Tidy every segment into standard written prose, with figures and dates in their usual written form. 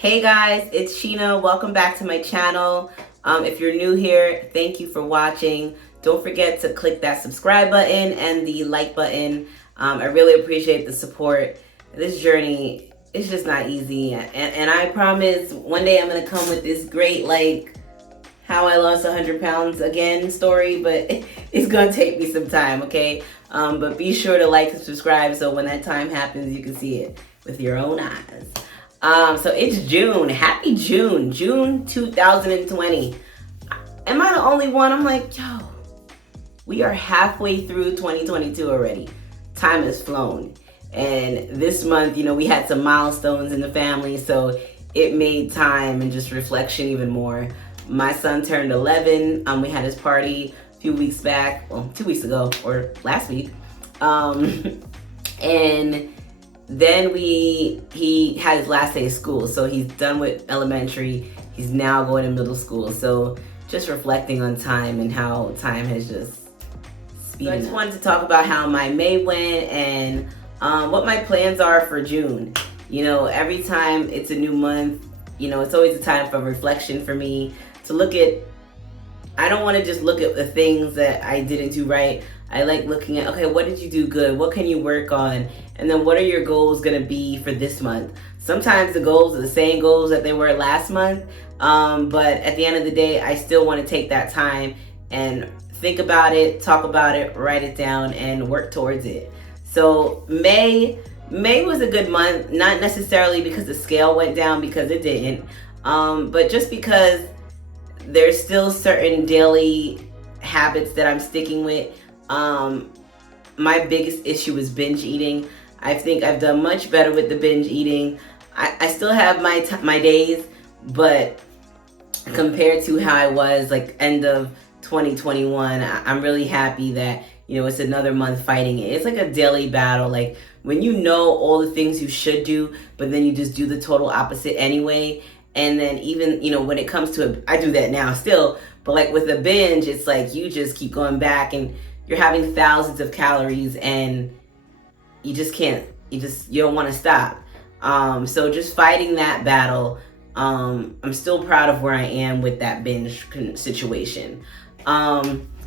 Hey guys, it's Sheena. Welcome back to my channel. If you're new here, thank you for watching. Don't forget to click that subscribe button and the like button. I really appreciate the support. This journey is just not easy. And I promise one day I'm going to come with this great, how I lost 100 pounds again story, but it's going to take me some time, okay? But be sure to like and subscribe so when that time happens, you can see it with your own eyes. So it's June. Happy June. June 2020. Am I the only one? I'm like, yo, we are halfway through 2022 already. Time has flown. And this month, we had some milestones in the family, so it made time and just reflection even more. My son turned 11. We had his party a few weeks back, well, 2 weeks ago, or last week. And then he had his last day of school, so he's done with elementary. He's now going to middle school. So just reflecting on time and how time has just speeded up. So I just wanted to talk about how my May went and what my plans are for June. Every time it's a new month, it's always a time for reflection for me to look at. I don't want to just look at the things that I didn't do right. I like looking at, okay, what did you do good? What can you work on? And then what are your goals going to be for this month? Sometimes the goals are the same goals that they were last month. But at the end of the day, I still want to take that time and think about it, talk about it, write it down, and work towards it. So May was a good month, not necessarily because the scale went down, because it didn't, but just because there's still certain daily habits that I'm sticking with. My biggest issue is binge eating. I think I've done much better with the binge eating. I still have my days, but compared to how I was end of 2021, I'm really happy that, it's another month fighting it. It's like a daily battle. Like when you know all the things you should do, but then you just do the total opposite anyway. And then even, when it comes to it, I do that now still, but with a binge, it's like you just keep going back and you're having thousands of calories and you just can't, you don't want to stop. So just fighting that battle, I'm still proud of where I am with that binge situation.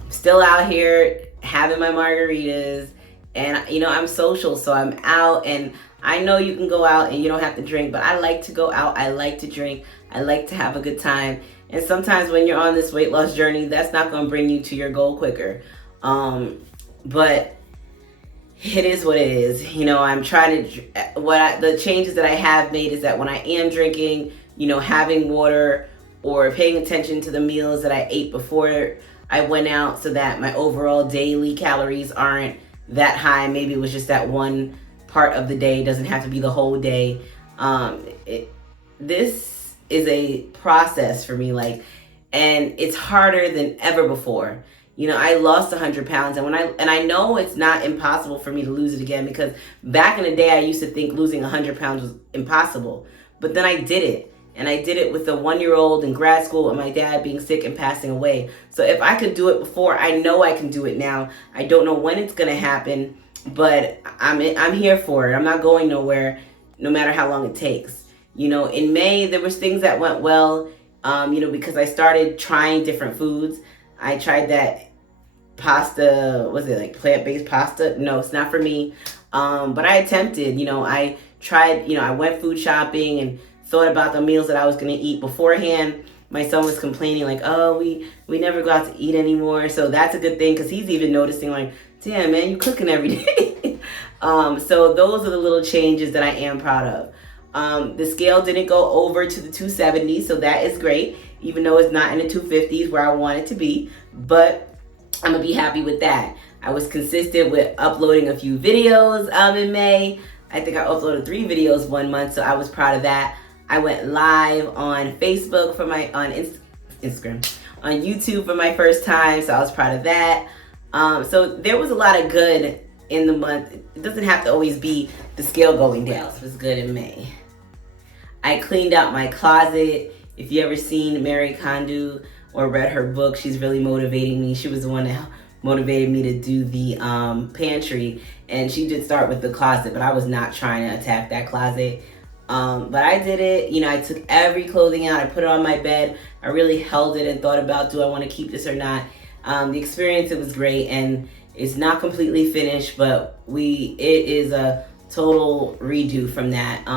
Still out here having my margaritas and, I'm social, so I'm out and I know you can go out and you don't have to drink, but I like to go out. I like to drink. I like to have a good time. And sometimes when you're on this weight loss journey, that's not going to bring you to your goal quicker. But it is what it is. I'm trying to, the changes that I have made is that when I am drinking, having water or paying attention to the meals that I ate before I went out so that my overall daily calories aren't that high. Maybe it was just that one part of the day. It doesn't have to be the whole day. This is a process for me, and it's harder than ever before. I lost 100 pounds and I know it's not impossible for me to lose it again, because back in the day I used to think losing 100 pounds was impossible, but then I did it. And I did it with a 1-year-old in grad school and my dad being sick and passing away. So if I could do it before, I know I can do it now. I don't know when it's going to happen, but I'm here for it. I'm not going nowhere, no matter how long it takes. In May, there was things that went well, because I started trying different foods. I tried that pasta, was it plant-based pasta? No, it's not for me. But I attempted, I tried, I went food shopping and thought about the meals that I was going to eat beforehand. My son was complaining oh, we never go out to eat anymore. So that's a good thing, because he's even noticing damn, man, you cooking every day. So those are the little changes that I am proud of. The scale didn't go over to the 270, so that is great, even though it's not in the 250s where I want it to be, but I'm gonna be happy with that. I was consistent with uploading a few videos in May. I think I uploaded 3 videos 1 month, so I was proud of that. I went live on Facebook Instagram, on YouTube for my first time, so I was proud of that. So there was a lot of good in the month. It doesn't have to always be the scale going down. What else was good in May? I cleaned out my closet. If you ever seen Mary Kondo or read her book, she's really motivating me. She was the one that motivated me to do the pantry, and she did start with the closet, but I was not trying to attack that closet. But I did it. I took every clothing out. I put it on my bed. I really held it and thought about, do I want to keep this or not? The experience, it was great, and it's not completely finished, but it is a total redo from that,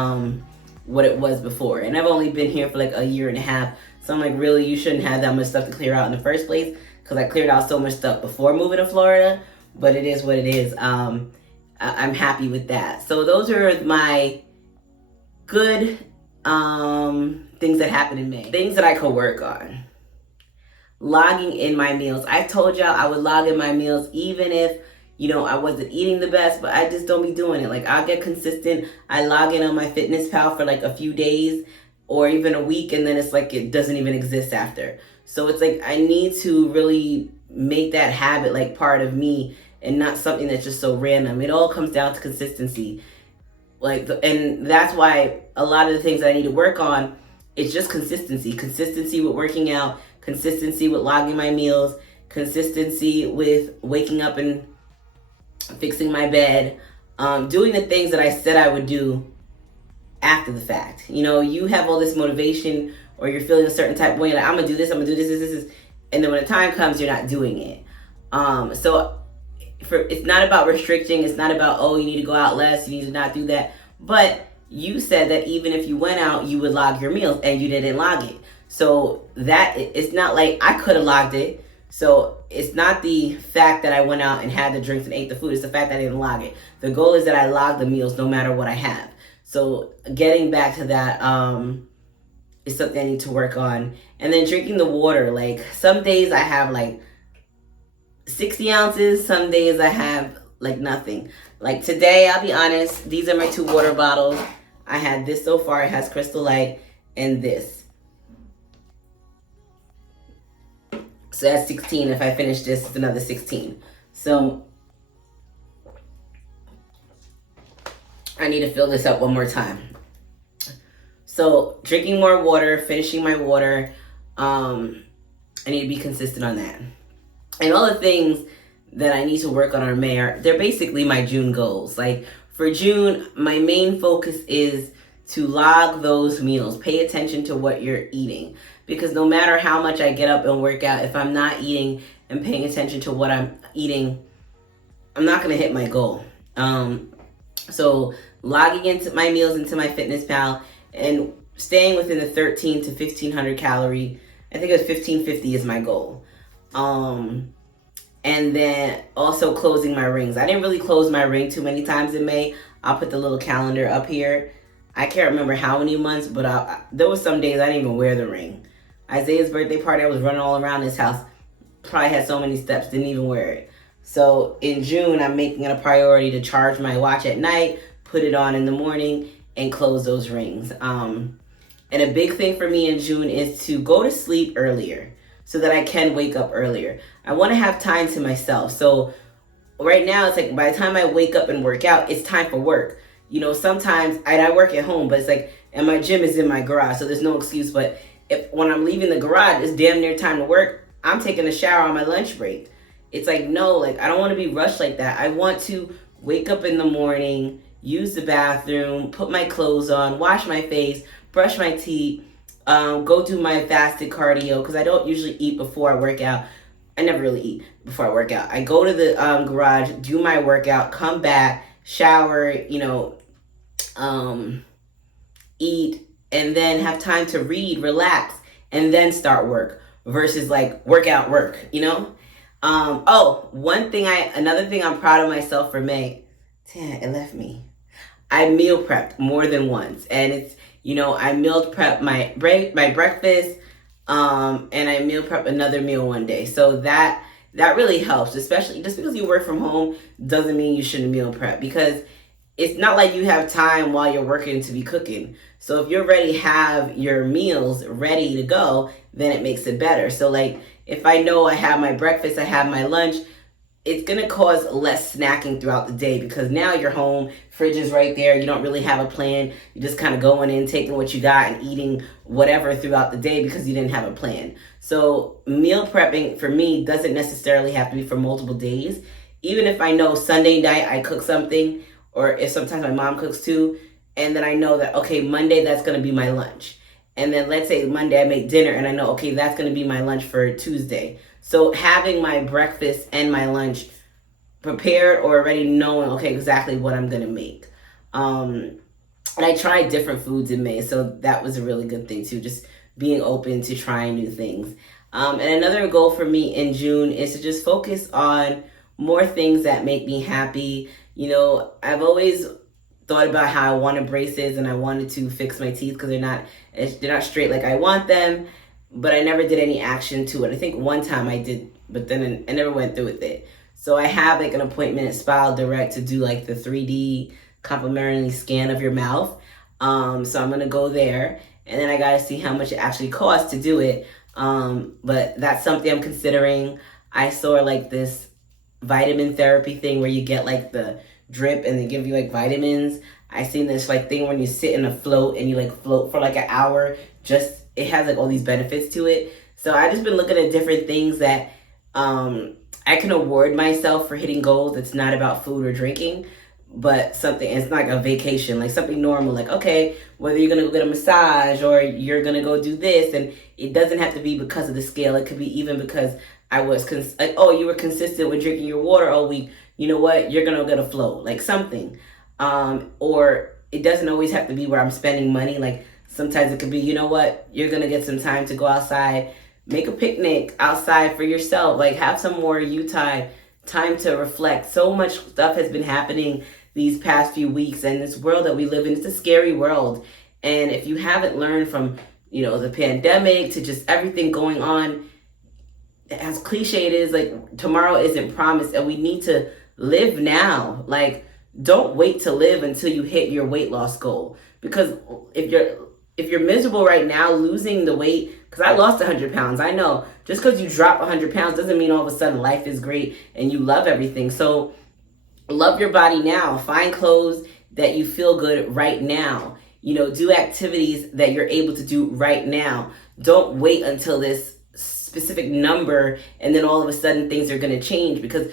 what it was before. And I've only been here for like a year and a half, so I'm like, really, you shouldn't have that much stuff to clear out in the first place, because I cleared out so much stuff before moving to Florida. But it is what it is. I'm happy with that. So those are my good things that happened in May. Things that I could work on. Logging in my meals. I told y'all I would log in my meals even if, I wasn't eating the best, but I just don't be doing it. Like, I'll get consistent. I log in on my FitnessPal for like a few days or even a week, and then it's like it doesn't even exist after. So it's like I need to really make that habit like part of me and not something that's just so random. It all comes down to consistency. And that's why a lot of the things that I need to work on, it's just consistency with working out, consistency with logging my meals, consistency with waking up and fixing my bed, doing the things that I said I would do after the fact. You have all this motivation, or you're feeling a certain type of way, like, I'm gonna do this, this, and then when the time comes, you're not doing it. It's not about restricting. It's not about, oh, you need to go out less, you need to not do that. But you said that even if you went out, you would log your meals, and you didn't log it. So that it's not like I could have logged it. So it's not the fact that I went out and had the drinks and ate the food. It's the fact that I didn't log it. The goal is that I log the meals no matter what I have. So getting back to that is something I need to work on. And then drinking the water. Like, some days I have like 60 ounces. Some days I have like nothing. Like today, I'll be honest, these are my 2 water bottles. I had this so far. It has Crystal Light and this. So that's 16. If I finish this, it's another 16. So I need to fill this up one more time. So drinking more water, finishing my water. I need to be consistent on that. And all the things that I need to work on in May they're basically my June goals. Like, for June, my main focus is to log those meals. Pay attention to what you're eating. Because no matter how much I get up and work out, if I'm not eating and paying attention to what I'm eating, I'm not going to hit my goal. So logging into my meals into my FitnessPal and staying within the 13 to 1500 calorie, I think it was 1550 is my goal. And then also closing my rings. I didn't really close my ring too many times in May. I'll put the little calendar up here. I can't remember how many months, but there was some days I didn't even wear the ring. Isaiah's birthday party, I was running all around his house. Probably had so many steps, didn't even wear it. So in June, I'm making it a priority to charge my watch at night, put it on in the morning, and close those rings. And a big thing for me in June is to go to sleep earlier so that I can wake up earlier. I want to have time to myself. So right now, it's like by the time I wake up and work out, it's time for work. Sometimes I work at home, but it's like, and my gym is in my garage, so there's no excuse. But when I'm leaving the garage, it's damn near time to work. I'm taking a shower on my lunch break. It's like, no, like, I don't want to be rushed like that. I want to wake up in the morning, use the bathroom, put my clothes on, wash my face, brush my teeth, go do my fasted cardio, because I don't usually eat before I work out. I never really eat before I work out. I go to the garage, do my workout, come back, shower, eat, and then have time to read, relax, and then start work versus like workout work, another thing I'm proud of myself for May. Damn, it left me. I meal prepped more than once, and it's, I meal prep my breakfast, and I meal prep another meal one day. So that really helps, especially just because you work from home doesn't mean you shouldn't meal prep, because it's not like you have time while you're working to be cooking. So if you already have your meals ready to go, then it makes it better. So like, if I know I have my breakfast, I have my lunch, it's going to cause less snacking throughout the day, because now you're home, fridge is right there, you don't really have a plan. You're just kind of going in, taking what you got and eating whatever throughout the day because you didn't have a plan. So meal prepping for me doesn't necessarily have to be for multiple days. Even if I know Sunday night I cook something, or if sometimes my mom cooks too, and then I know that, okay, Monday that's going to be my lunch. And then let's say Monday I make dinner and I know, okay, that's going to be my lunch for Tuesday. So having my breakfast and my lunch prepared or already knowing, okay, exactly what I'm going to make. And I tried different foods in May, so that was a really good thing too, just being open to trying new things. And another goal for me in June is to just focus on more things that make me happy. You know, I've always thought about how I wanted braces and I wanted to fix my teeth because they're not straight like I want them, but I never did any action to it. I think one time I did, but then I never went through with it. So I have like an appointment at Smile Direct to do like the 3D complimentary scan of your mouth. So I'm gonna go there, and then I gotta see how much it actually costs to do it. But that's something I'm considering. I saw like this vitamin therapy thing where you get like the drip and they give you like vitamins. I seen this like thing when you sit in a float and you like float for like an hour. Just it has like all these benefits to it. So I just been looking at different things that I can award myself for hitting goals. It's not about food or drinking, but something, it's not like a vacation, like something normal, like, okay, whether you're gonna go get a massage or you're gonna go do this, and it doesn't have to be because of the scale. It could be even because I was like, oh, you were consistent with drinking your water all week. You know what? You're gonna get a flow, like something. Or it doesn't always have to be where I'm spending money. Like sometimes it could be, you know what? You're gonna get some time to go outside, make a picnic outside for yourself. Like have some more you time to reflect. So much stuff has been happening these past few weeks, and this world that we live in, it's a scary world. And if you haven't learned from, you know, the pandemic to just everything going on, as cliche it is, like tomorrow isn't promised, and we need to live now. Like don't wait to live until you hit your weight loss goal, because if you're miserable right now losing the weight, because I lost 100 pounds, I know just because you drop 100 pounds doesn't mean all of a sudden life is great and you love everything. So love your body now. Find clothes that you feel good right now. You know, do activities that you're able to do right now. Don't wait until this specific number and then all of a sudden things are going to change, because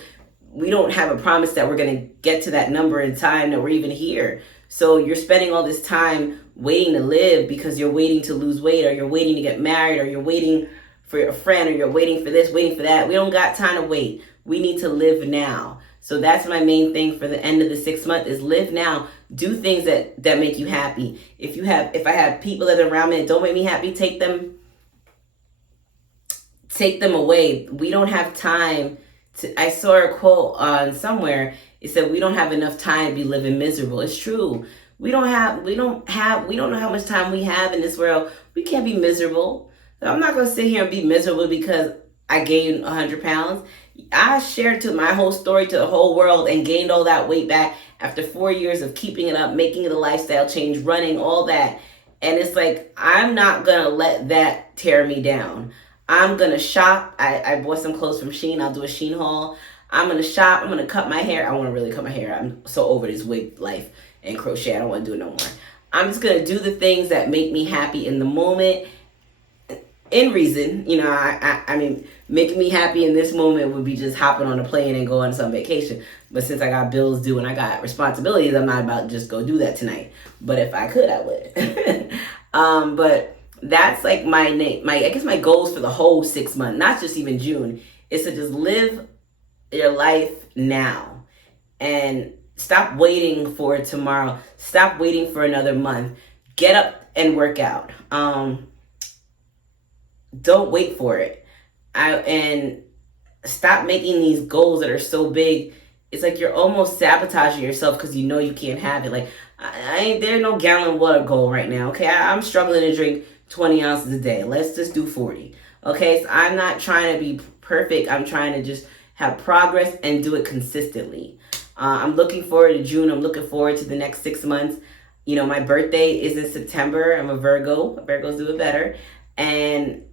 we don't have a promise that we're going to get to that number in time that we're even here. So you're spending all this time waiting to live because you're waiting to lose weight, or you're waiting to get married, or you're waiting for a friend, or you're waiting for this, waiting for that. We don't got time to wait. We need to live now. So that's my main thing for the end of the 6 month is live now. Do things that make you happy. If I have people that are around me that don't make me happy, take them away. We don't have time to, I saw a quote on somewhere. It said, we don't have enough time to be living miserable. It's true. We don't know how much time we have in this world. We can't be miserable. I'm not going to sit here and be miserable because I gained 100 pounds. I shared to my whole story to the whole world and gained all that weight back after 4 years of keeping it up, making it a lifestyle change, running, all that. And it's like, I'm not going to let that tear me down. I'm going to shop. I bought some clothes from Shein. I'll do a Shein haul. I'm going to shop. I'm going to cut my hair. I want to really cut my hair. I'm so over this wig life and crochet. I don't want to do it no more. I'm just going to do the things that make me happy in the moment. In reason, you know, I mean, making me happy in this moment would be just hopping on a plane and going on some vacation. But since I got bills due and I got responsibilities, I'm not about to just go do that tonight. But if I could, I would. But that's like my I guess my goals for the whole 6 months, not just even June, is to just live your life now and stop waiting for tomorrow. Stop waiting for another month. Get up and work out. Don't wait for it. And stop making these goals that are so big. It's like you're almost sabotaging yourself because you know you can't have it. Like, there's no gallon water goal right now, okay? I'm struggling to drink 20 ounces a day. Let's just do 40, okay? So I'm not trying to be perfect. I'm trying to just have progress and do it consistently. I'm looking forward to June. I'm looking forward to the next 6 months. You know, my birthday is in September. I'm a Virgo. Virgos do it better. And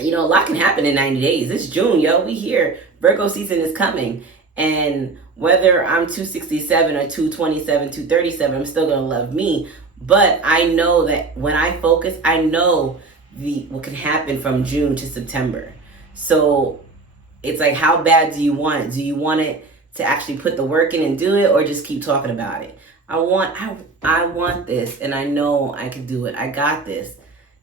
you know, a lot can happen in 90 days. It's June, yo. We here. Virgo season is coming. And whether I'm 267 or 227, 237, I'm still going to love me. But I know that when I focus, I know what can happen from June to September. So it's like, how bad do you want it? Do you want it to actually put the work in and do it, or just keep talking about it? I want this, and I know I can do it. I got this.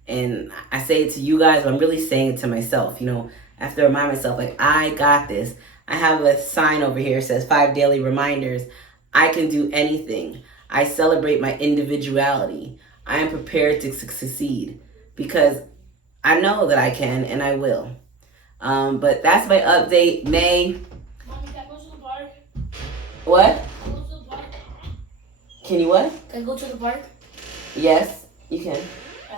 And I say it to you guys, but I'm really saying it to myself. I have to remind myself, like, I got this. I have a sign over here that says 5 daily reminders. I can do anything. I celebrate my individuality. I am prepared to succeed because I know that I can and I will. But that's my update. May. Mommy, can I go to the park? What? Can I go to the park? Can you what? Can I go to the park? Yes, you can.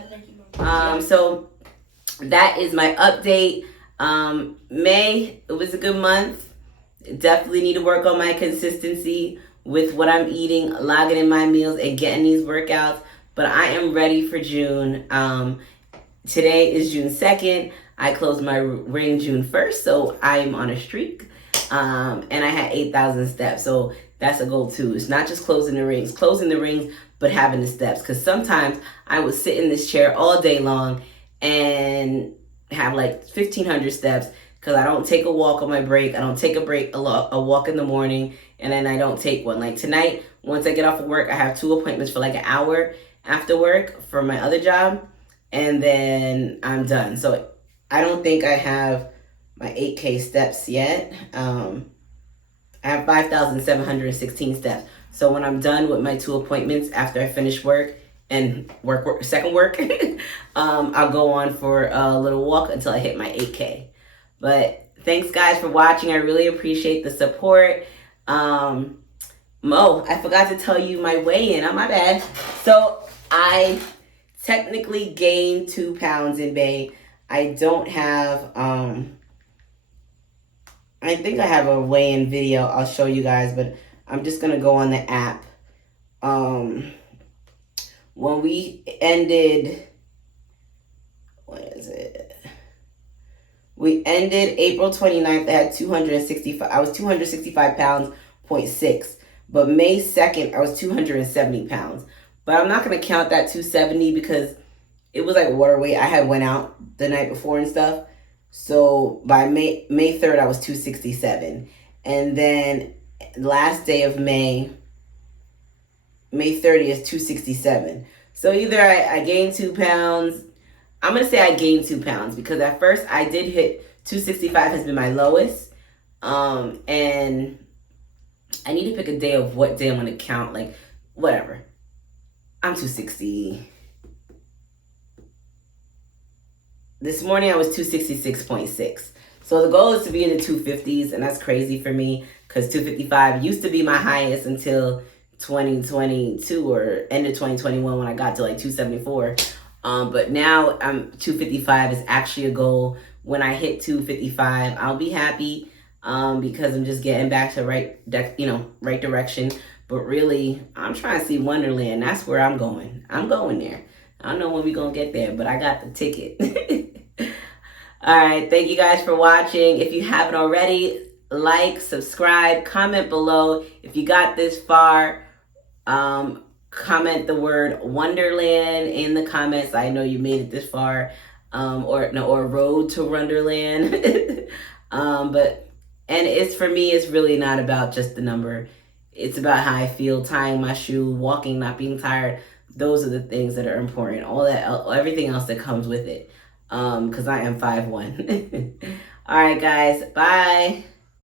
Thank you, Mom. So that is my update. May, it was a good month. Definitely need to work on my consistency with what I'm eating, logging in my meals, and getting these workouts. But I am ready for June. Today is June 2nd. I closed my ring June 1st, so I'm on a streak. And I had 8,000 steps, so that's a goal too. It's not just closing the rings, but having the steps. Because sometimes I would sit in this chair all day long and have like 1,500 steps because I don't take a walk on my break. I don't take a walk in the morning, and then I don't take one. Like tonight, once I get off of work, I have 2 appointments for like an hour after work for my other job, and then I'm done. So I don't think I have my 8K steps yet. I have 5,716 steps. So when I'm done with my 2 appointments after I finish work and second work, I'll go on for a little walk until I hit my 8K. But thanks guys for watching. I really appreciate the support. Mo, I forgot to tell you my weigh-in. Oh, my bad. So I technically gained 2 pounds in May. I don't have, I think I have a weigh-in video I'll show you guys, but I'm just going to go on the app. When we ended, what is it? We ended April 29th, I had 265, I was 265 pounds, 0.6. But May 2nd, I was 270 pounds. But I'm not going to count that 270 because it was like water weight. I had went out the night before and stuff. So by May 3rd, I was 267. And then last day of May 30th, 267. So either I gained 2 pounds. I'm going to say I gained 2 pounds because at first I did hit 265 has been my lowest. And I need to pick a day of what day I'm going to count. Like, whatever. I'm 260. This morning I was 266.6. So the goal is to be in the 250s, and that's crazy for me because 255 used to be my highest until 2022 or end of 2021 when I got to like 274. But now 255 is actually a goal. When I hit 255, I'll be happy because I'm just getting back to right direction. But really, I'm trying to see Wonderland. That's where I'm going. I'm going there. I don't know when we're going to get there, but I got the ticket. All right. Thank you guys for watching. If you haven't already, like, subscribe, comment below. If you got this far, comment the word Wonderland in the comments. I know you made it this far, or Road to Wonderland. And it's, for me, it's really not about just the number. It's about how I feel, tying my shoe, walking, not being tired. Those are the things that are important. Everything else that comes with it. Because I am 5'1". All right, guys. Bye.